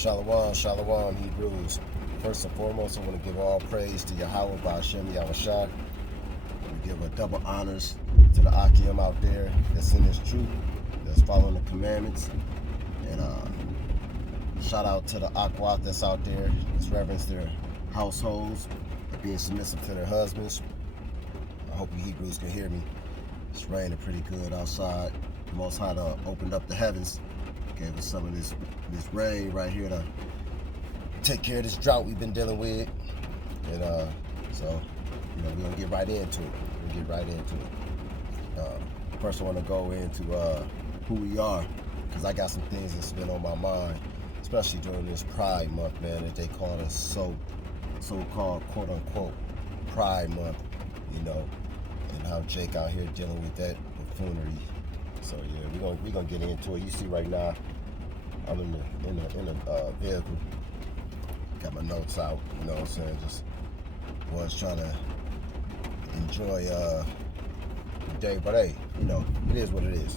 Shalom, shalom, Hebrews. First and foremost, I want to give all praise to Yahweh, Ba'ashem, Yahushua. We give a double honors to the Akim out there that's in this truth, that's following the commandments. And shout out to the Akwat that's out there, that's reverence their households, being submissive to their husbands. I hope you Hebrews can hear me. It's raining pretty good outside. The Most High opened up the heavens, gave us some of this rain right here to take care of this drought we've been dealing with. And so, we're gonna get right into it. First I want to go into who we are, because I got some things that's been on my mind, especially during this Pride Month, man, that they call us so-called quote-unquote Pride Month, and how Jake out here dealing with that buffoonery. So yeah, we're gonna get into it. You see right now, I'm in the vehicle, got my notes out. You know what I'm saying? Just was trying to enjoy the day, but hey, it is what it is.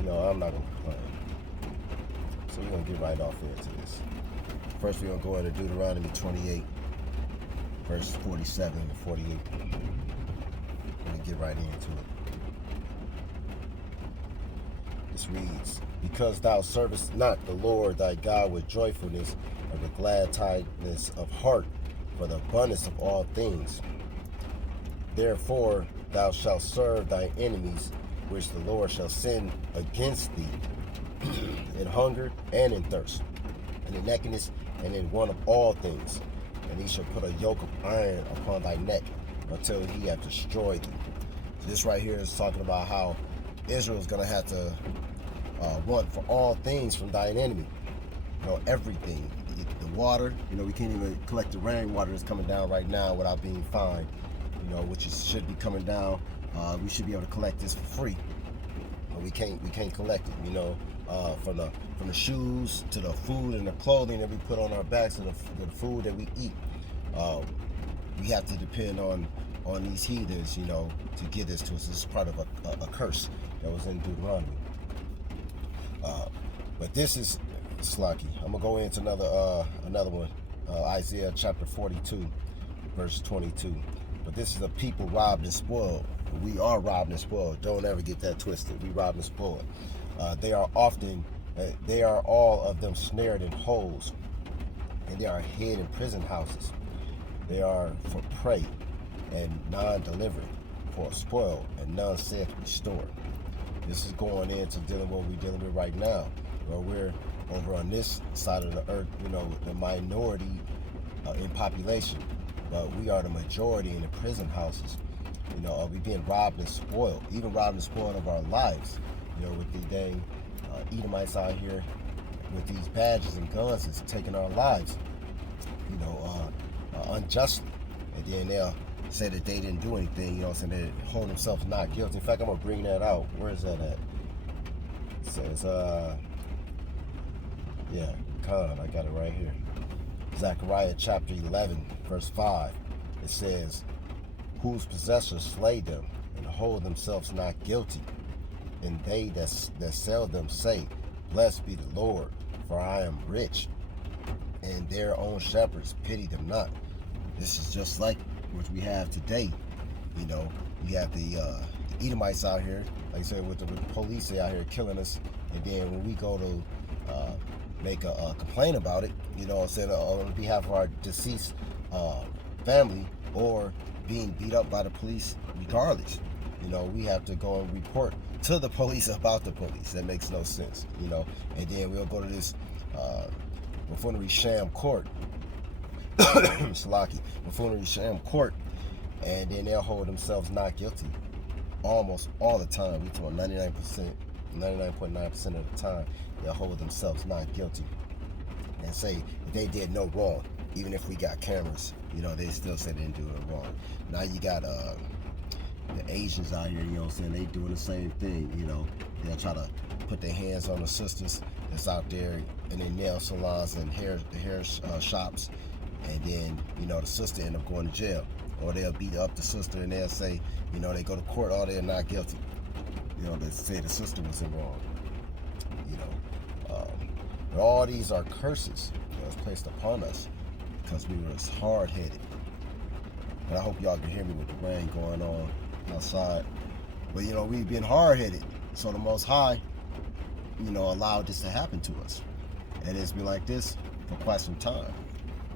I'm not gonna complain. So we're gonna get right off into this. First, we're gonna go into Deuteronomy 28, verse 47 and 48. We're gonna get right into it. This reads, "Because thou servest not the Lord thy God with joyfulness and with glad tidings of heart for the abundance of all things. Therefore thou shalt serve thy enemies, which the Lord shall send against thee, in hunger and in thirst, and in nakedness and in want of all things. And he shall put a yoke of iron upon thy neck until he have destroyed thee." So this right here is talking about how Israel is going to have to want for all things from thine enemy. Everything. The water, we can't even collect the rainwater that's coming down right now without being fined, which should be coming down. We should be able to collect this for free. But we can't collect it, from the shoes to the food and the clothing that we put on our backs and the food that we eat. We have to depend on these heathens, to get this to us. This is part of a curse that was in Deuteronomy. But this is Slocky. I'm gonna go into another one, Isaiah chapter 42, verse 22. But this is a people robbed and spoiled. We are robbed and spoiled. Don't ever get that twisted. We robbed and spoiled. They are all of them snared in holes, and they are hid in prison houses. They are for prey, and none delivered, for a spoil, and none saith restore. This is going into dealing with what we're dealing with right now. We're over on this side of the earth, the minority in population, but we are the majority in the prison houses. We being robbed and spoiled, even robbed and spoiled of our lives. With the dang Edomites out here with these badges and guns that's taking our lives, unjustly. And then they'll say that they didn't do anything, saying they hold themselves not guilty. In fact, I'm gonna bring that out. Where is that at? It says, I got it right here. Zachariah chapter 11, verse 5. It says, "Whose possessors slay them and hold themselves not guilty. And they that sell them say, Blessed be the Lord, for I am rich. And their own shepherds pity them not." This is just like what we have today. We have the Edomites out here, like I said, with the police out here killing us. And then when we go to make a complaint about it, on behalf of our deceased family, or being beat up by the police regardless, we have to go and report to the police about the police. That makes no sense, and then we'll go to this buffoonery sham court, buffoonery sham court, and then they'll hold themselves not guilty almost all the time. We talk 99.9% of the time, they'll hold themselves not guilty and say that they did no wrong. Even if we got cameras, they still say they didn't do it wrong. Now you got the Asians out here, they doing the same thing. They'll try to put their hands on the sisters that's out there in their nail salons and hair shops, and then the sister end up going to jail. Or they'll beat up the sister and they'll say, they go to court, they're not guilty. They say the sister was wrong. But all these are curses. was placed upon us because we were hard-headed. And I hope y'all can hear me with the rain going on outside. But, we've been hard-headed. So the Most High, allowed this to happen to us. And it's been like this for quite some time.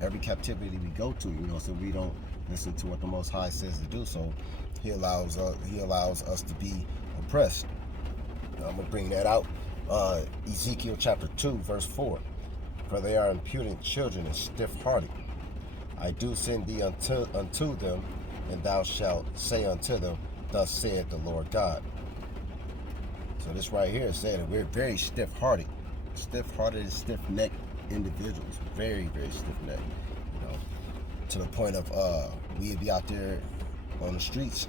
Every captivity we go to, so we don't listen to what the Most High says to do. So he allows us to be oppressed. Now, I'm going to bring that out. Ezekiel chapter 2, verse 4. For they are impudent children and stiff-hearted. I do send thee unto them, and thou shalt say unto them, thus saith the Lord God. So this right here is saying that we're very stiff-hearted. Stiff-hearted and stiff-necked individuals. Very, very stiff-necked. To the point of we'd be out there on the streets,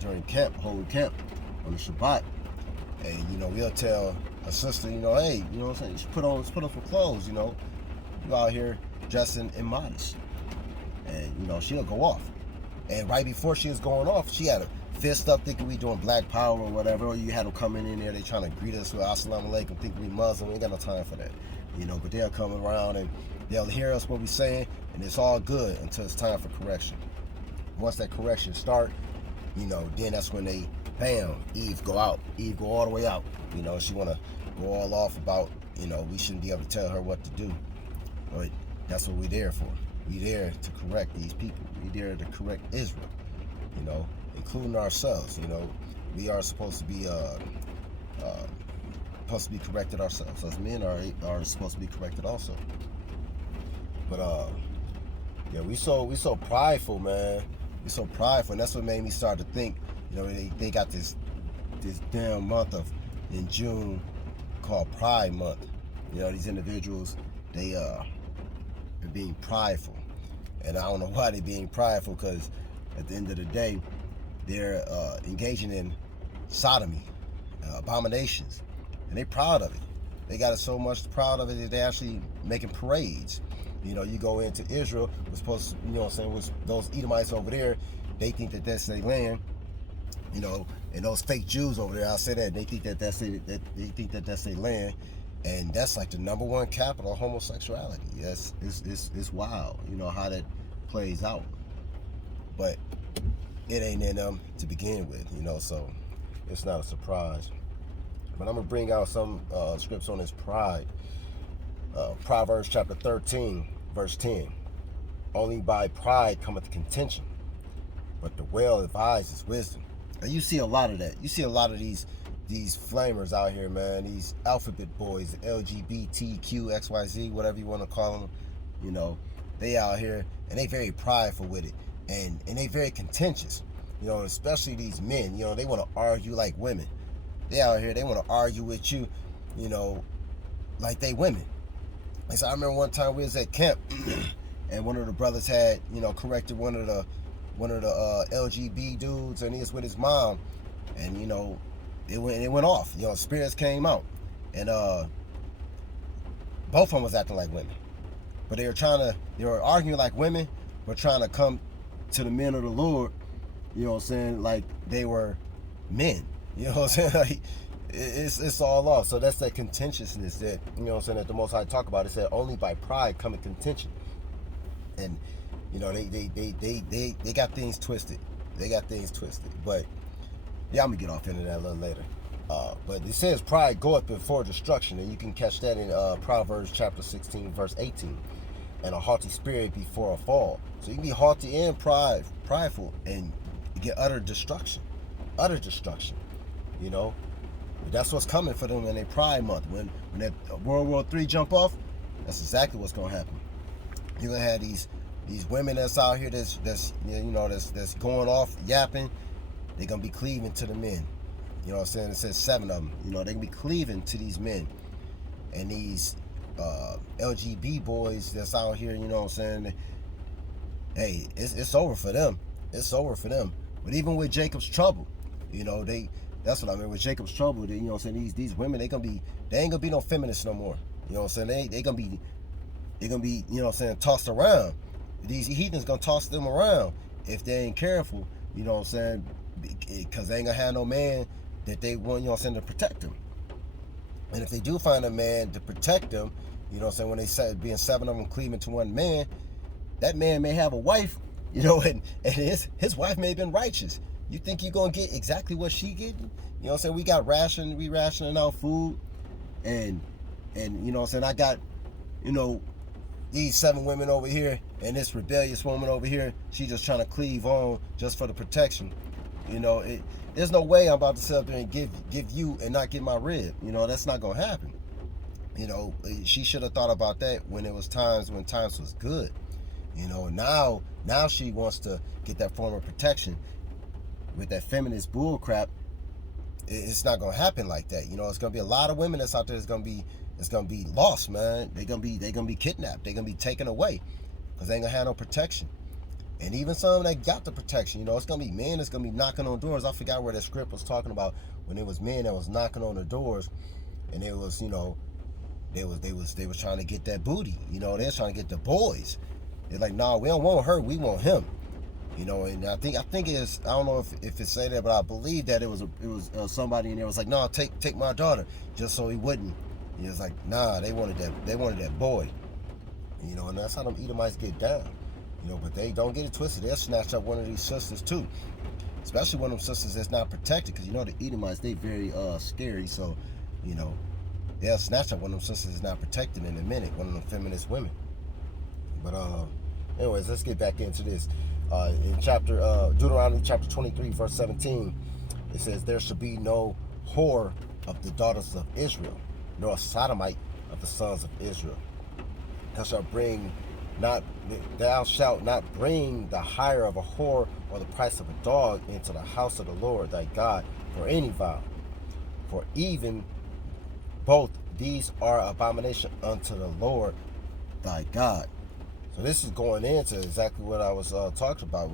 during camp, holy camp, on the Shabbat. And, we'll tell a sister, hey, what I'm saying, put on some clothes, you out here dressing immodest. And, she'll go off. And right before she was going off, she had a fist up thinking we doing black power or whatever. Or you had them coming in there, they trying to greet us with assalamu alaikum, thinking we Muslim. We ain't got no time for that. But they'll come around and they'll hear us what we're saying, and it's all good until it's time for correction. Once that correction start, then that's when they, bam, Eve go out. Eve go all the way out. She want to go all off about, we shouldn't be able to tell her what to do. But that's what we're there for. We're there to correct these people. We're there to correct Israel, including ourselves. We are supposed to be corrected ourselves. As men are supposed to be corrected also. But yeah, we so prideful, man. We so prideful, and that's what made me start to think. They got this damn month in June called Pride Month. These individuals, they're being prideful, and I don't know why they're being prideful, because at the end of the day, they're engaging in sodomy, abominations, and they're proud of it. They got it so much proud of it that they're actually making parades. You go into Israel, we're supposed to, with those Edomites over there, they think that that's their land, and those fake Jews over there, I'll say that, they think that that's their land, and that's like the #1 capital of homosexuality. Yes, it's wild, how that plays out, but it ain't in them to begin with, so it's not a surprise. But I'm gonna bring out some scripts on this pride. Proverbs chapter 13, verse 10. Only by pride cometh contention, but the well advised is wisdom. And you see a lot of that. You see a lot of these flamers out here, man. These alphabet boys, LGBTQ, XYZ, whatever you want to call them. They out here and they very prideful with it, and they very contentious. Especially these men. They want to argue like women. They out here, they want to argue with you, like they women. And so I remember one time we was at camp, and one of the brothers had, corrected one of the LGB dudes, and he was with his mom, and it went off. Spirits came out, and both of them was acting like women, but they were arguing like women, but trying to come to the men of the Lord, like they were men. Like, it's all off. So that's that contentiousness that, that the Most High talk about. It said only by pride cometh contention. And, they got things twisted. But, yeah, I'm going to get off into that a little later. But it says pride goeth before destruction. And you can catch that in Proverbs chapter 16, verse 18. And a haughty spirit before a fall. So you can be haughty and prideful and get utter destruction. That's what's coming for them in their Pride Month. When that World War III jump off, that's exactly what's gonna happen. You're gonna have these women that's out here that's going off yapping. They're gonna be cleaving to the men. It says 7 of them. They can be cleaving to these men, and these LGB boys that's out here. Hey, it's over for them. But even with Jacob's trouble, that's what I mean with Jacob's trouble. These women, they ain't gonna be no feminists no more. They gonna be tossed around. These heathens gonna toss them around if they ain't careful. Because they ain't gonna have no man that they want to protect them. And if they do find a man to protect them, You know what I'm saying? When they said being 7 of them cleaving to one man, that man may have a wife, you know, and his wife may have been righteous. You think you're going to get exactly what she getting? You know what I'm saying? We rationing out food, and you know what I'm saying? I got, you know, these 7 women over here, and this rebellious woman over here, she just trying to cleave on just for the protection. You know, there's no way I'm about to sit up there and give you and not get my rib. You know, that's not going to happen. You know, she should have thought about that when times was good. You know, now she wants to get that form of protection with that feminist bull crap. It's not gonna happen like that. You know, it's gonna be a lot of women that's out there. It's gonna be lost, man. They're gonna be kidnapped. They're gonna be taken away because they ain't gonna have no protection. And even some that got the protection, you know, it's gonna be men that's gonna be knocking on doors. I forgot where that script was talking about when it was men that was knocking on the doors, and it was, you know, they was trying to get that booty. You know, they was trying to get the boys. They're like, nah, we don't want her, we want him. You know, and I think it is. I don't know if it say that, but I believe that it was somebody in there was like, no, take my daughter, just so he wouldn't. He was like, nah, they wanted that boy. You know, and that's how them Edomites get down. You know, but they don't get it twisted. They'll snatch up one of these sisters too, especially one of them sisters that's not protected, because you know the Edomites, they very scary. So, you know, they'll snatch up one of them sisters that's not protected in a minute, one of them feminist women. But anyways, let's get back into this. In Deuteronomy chapter 23, verse 17, it says, there shall be no whore of the daughters of Israel, nor a sodomite of the sons of Israel. Thou shalt not bring the hire of a whore or the price of a dog into the house of the Lord thy God for any vow. For even both these are abomination unto the Lord thy God. So this is going into exactly what I was talking about,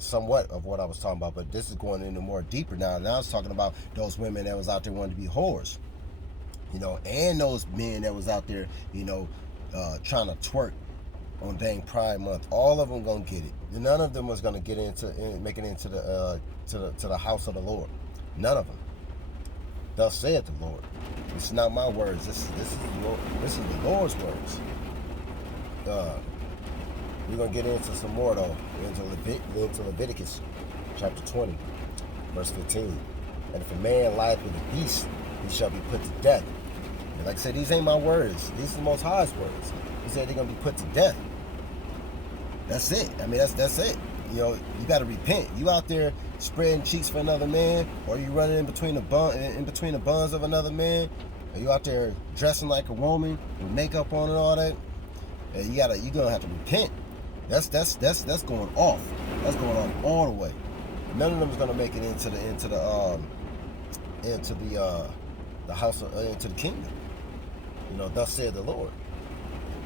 somewhat of what I was talking about, but this is going into more deeper now. Now it's talking about those women that was out there wanting to be whores, you know, and those men that was out there, you know, trying to twerk on dang Pride Month. All of them gonna get it. None of them was gonna make it into the house of the Lord. None of them. Thus saith the Lord. This is not my words. This is the Lord's words. We're going to get into some more, though, into Leviticus chapter 20, verse 15. And if a man lieth with a beast, he shall be put to death. And like I said, these ain't my words. These are the Most High's words. He said they're going to be put to death. That's it. I mean, that's it. You know, you got to repent. You out there spreading cheeks for another man, or you running in between the buns of another man, or you out there dressing like a woman with makeup on and all that. And you're gonna have to repent. That's going off. That's going off all the way. None of them is gonna make it into the house into the kingdom. You know, thus said the Lord.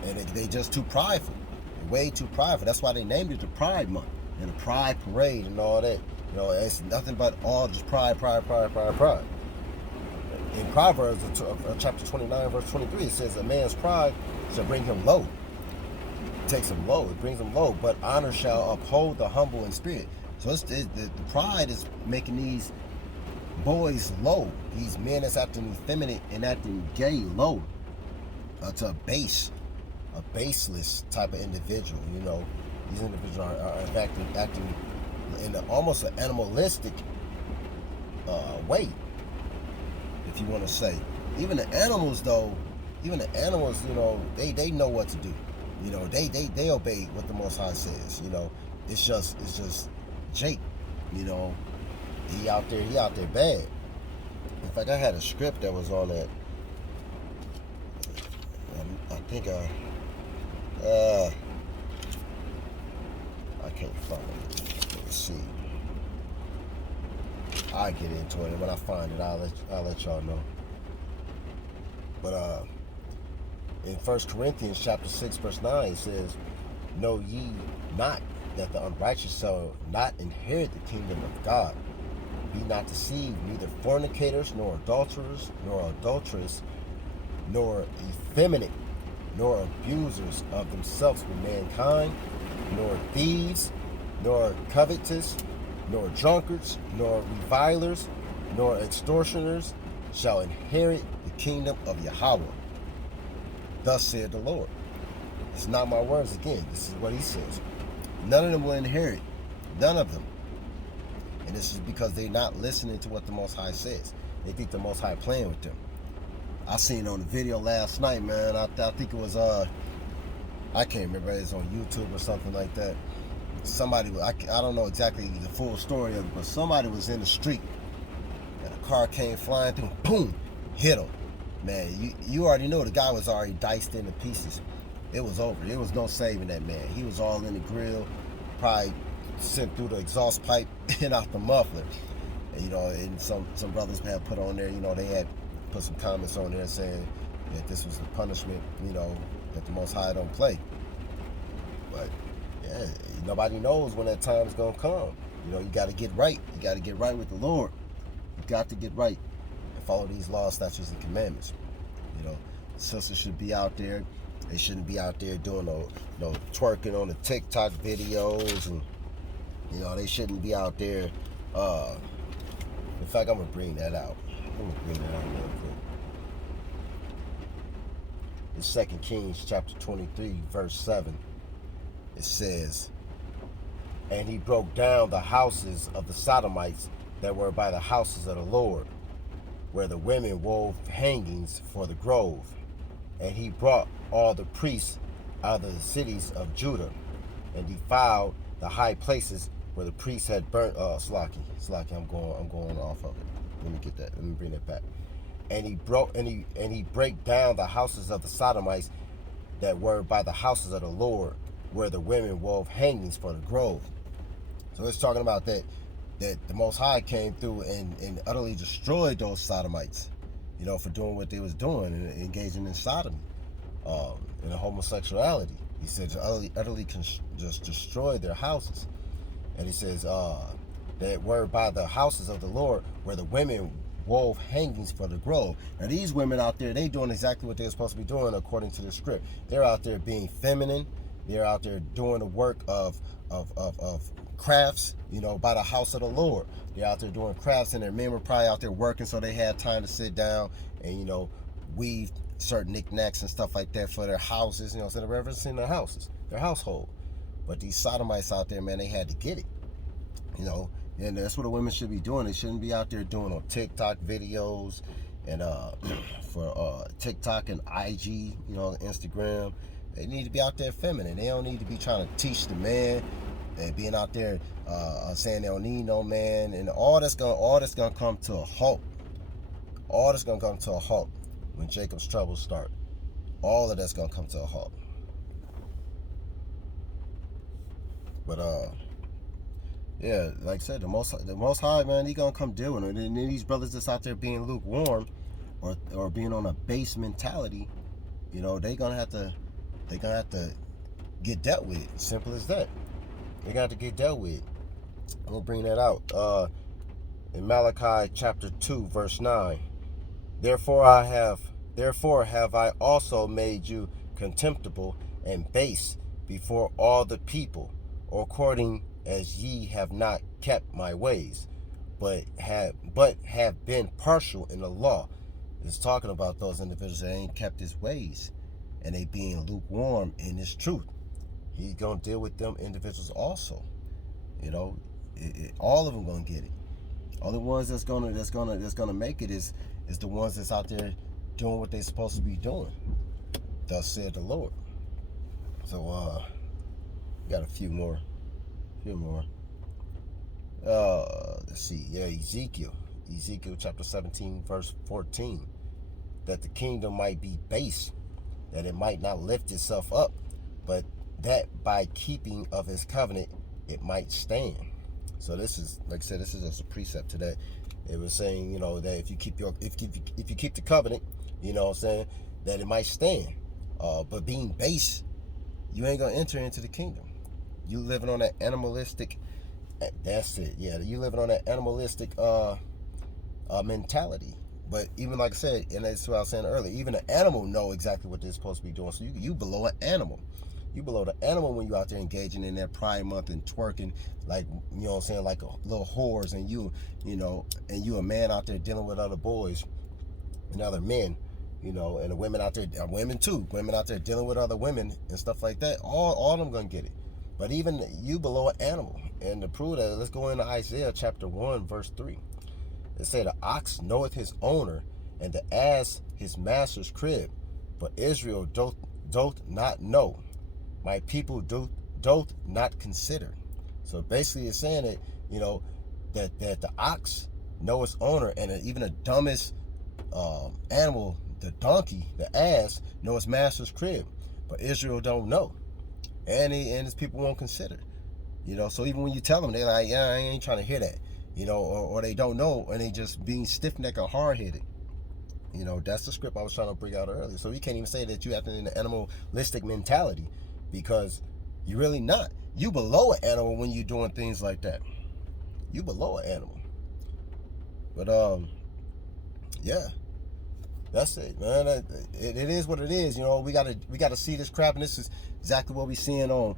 And they just too prideful. They're way too prideful. That's why they named it the Pride Month and the Pride Parade and all that. You know, it's nothing but all just pride. In Proverbs chapter 29, verse 23, it says, a man's pride shall bring him low. Takes them low, it brings them low, but honor shall uphold the humble in spirit. So the pride is making these boys low, these men that's acting effeminate and acting gay low, to a baseless type of individual. You know, these individuals are acting in almost an animalistic way, if you want to say. Even the animals, you know, they know what to do. You know, they obey what the Most High says. You know, it's just Jake. You know, he out there bad. In fact, I had a script that was on that. I think I can't find it. Let's see. I get into it, and when I find it, I'll let y'all know. But in 1 Corinthians chapter 6, verse 9, it says, know ye not that the unrighteous shall not inherit the kingdom of God? Be not deceived, neither fornicators, nor adulterers, nor adulteress, nor effeminate, nor abusers of themselves with mankind, nor thieves, nor covetous, nor drunkards, nor revilers, nor extortioners shall inherit the kingdom of Yahweh. Thus said the Lord. It's not my words again. This is what he says. None of them will inherit. None of them. And this is because they're not listening to what the Most High says. They think the Most High playing with them. I seen on the video last night, man. I think it was, I can't remember. It was on YouTube or something like that. Somebody, I don't know exactly the full story of it, but somebody was in the street and a car came flying through, boom, hit him. Man, you already know the guy was already diced into pieces. It was over. There was no saving that man. He was all in the grill, probably sent through the exhaust pipe and out the muffler. And, you know, and some brothers had put on there, you know, they had put some comments on there saying that this was the punishment, you know, that the Most High don't play. But, yeah, nobody knows when that time is going to come. You know, you got to get right. You got to get right with the Lord. You got to get right and follow these laws, statutes, and commandments. You know, sisters should be out there. They shouldn't be out there doing no twerking on the TikTok videos, and you know they shouldn't be out there. In fact, I'm gonna bring that out. I'm gonna bring that out real quick. In 2 Kings chapter 23, verse 7, it says, "And he broke down the houses of the Sodomites that were by the houses of the Lord, where the women wove hangings for the grove. And he brought all the priests out of the cities of Judah, and defiled the high places where the priests had burnt." Slaki, I'm going off of it. Let me get that. Let me bring it back. And he brake down the houses of the Sodomites that were by the houses of the Lord, where the women wove hangings for the grove. So it's talking about that the Most High came through and utterly destroyed those Sodomites, you know, for doing what they was doing and engaging in sodomy, and homosexuality. He said utterly just destroyed their houses. And he says that were by the houses of the Lord, where the women wove hangings for the grove. Now these women out there, they doing exactly what they're supposed to be doing according to the script. They're out there being feminine. They're out there doing the work of crafts, you know, by the house of the Lord. They're out there doing crafts, and their men were probably out there working, so they had time to sit down and, you know, weave certain knickknacks and stuff like that for their houses, you know, so they're referencing their houses, their household. But these sodomites out there, man, they had to get it, you know, and that's what the women should be doing. They shouldn't be out there doing on TikTok videos and for TikTok and IG, you know, Instagram. They need to be out there feminine. They don't need to be trying to teach the man and being out there saying they don't need no man, and all that's gonna come to a halt. All that's gonna come to a halt when Jacob's troubles start. All of that's gonna come to a halt. But yeah, like I said, the most high, man, he gonna come deal with it. And then these brothers that's out there being lukewarm or being on a base mentality, you know, they're gonna have to get dealt with. Simple as that. They got to get dealt with. I'm gonna bring that out. In Malachi chapter 2, verse 9. Therefore have I also made you contemptible and base before all the people, according as ye have not kept my ways, but have been partial in the law. It's talking about those individuals that ain't kept his ways, and they being lukewarm in his truth. He's gonna deal with them individuals also. You know, all of them gonna get it. All the ones that's gonna make it is the ones that's out there doing what they're supposed to be doing. Thus said the Lord. So got a few more. Let's see. Yeah, Ezekiel chapter 17, verse 14. That the kingdom might be base, that it might not lift itself up, but that by keeping of his covenant it might stand. So this is, like I said, this is just a precept to that. It was saying, you know, that if you keep the covenant, you know what I'm saying, that it might stand. But being base, you ain't gonna enter into the kingdom. You living on that animalistic, that's it, yeah, you living on that animalistic mentality. But even like I said, and that's what I was saying earlier, even an animal know exactly what they're supposed to be doing. So you below an animal. You below the animal when you out there engaging in that Pride Month and twerking, like, you know what I'm saying, like a little whores, and you know, and you a man out there dealing with other boys and other men, you know, and the women out there, women too, women out there dealing with other women and stuff like that, all of them gonna get it. But even you below an animal. And to prove that, let's go into Isaiah chapter 1, verse 3. It say, the ox knoweth his owner, and the ass his master's crib, but Israel doth not know. My people doth not consider. So basically it's saying that, you know, that the ox know its owner, and even the dumbest animal, the donkey, the ass, know its master's crib, but Israel don't know, and his people won't consider. You know, so even when you tell them, they're like, yeah, I ain't trying to hear that. You know, or they don't know, and they just being stiff-necked or hard-headed. You know, that's the script I was trying to bring out earlier. So you can't even say that you have to in the animalistic mentality, because you're really not. You below an animal when you're doing things like that. You below an animal. But yeah, that's it, man. It is what it is. You know, we gotta see this crap, and this is exactly what we're seeing on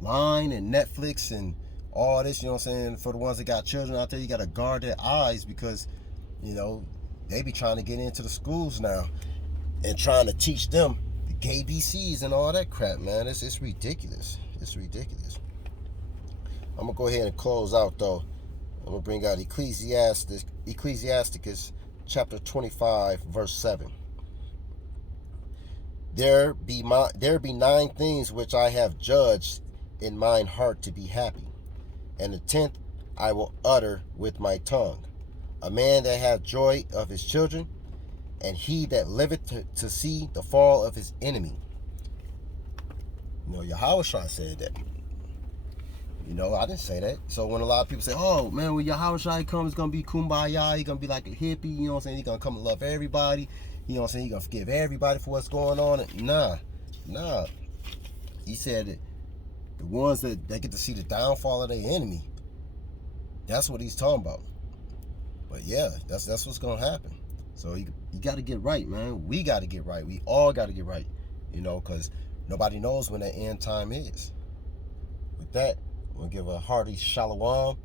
Line and Netflix and all this. You know what I'm saying? For the ones that got children out there, you gotta guard their eyes, because, you know, they be trying to get into the schools now and trying to teach them the gay BCs and all that crap, man. It's ridiculous. It's ridiculous. I'm gonna go ahead and close out though. I'm gonna bring out Ecclesiasticus chapter 25, verse 7. There be 9 things which I have judged in mine heart to be happy, and the 10th I will utter with my tongue. A man that hath joy of his children, and he that liveth to see the fall of his enemy. You know, Yahushua said that. You know, I didn't say that. So when a lot of people say, oh, man, when Yahushua comes, it's going to be kumbaya. He's going to be like a hippie. You know what I'm saying? He's going to come and love everybody. You know what I'm saying? He's going to forgive everybody for what's going on. Nah. He said that the ones that get to see the downfall of their enemy, that's what he's talking about. But yeah, that's what's going to happen. So you got to get right, man. We got to get right. We all got to get right, you know, because nobody knows when that end time is. With that, we'll give a hearty shalom.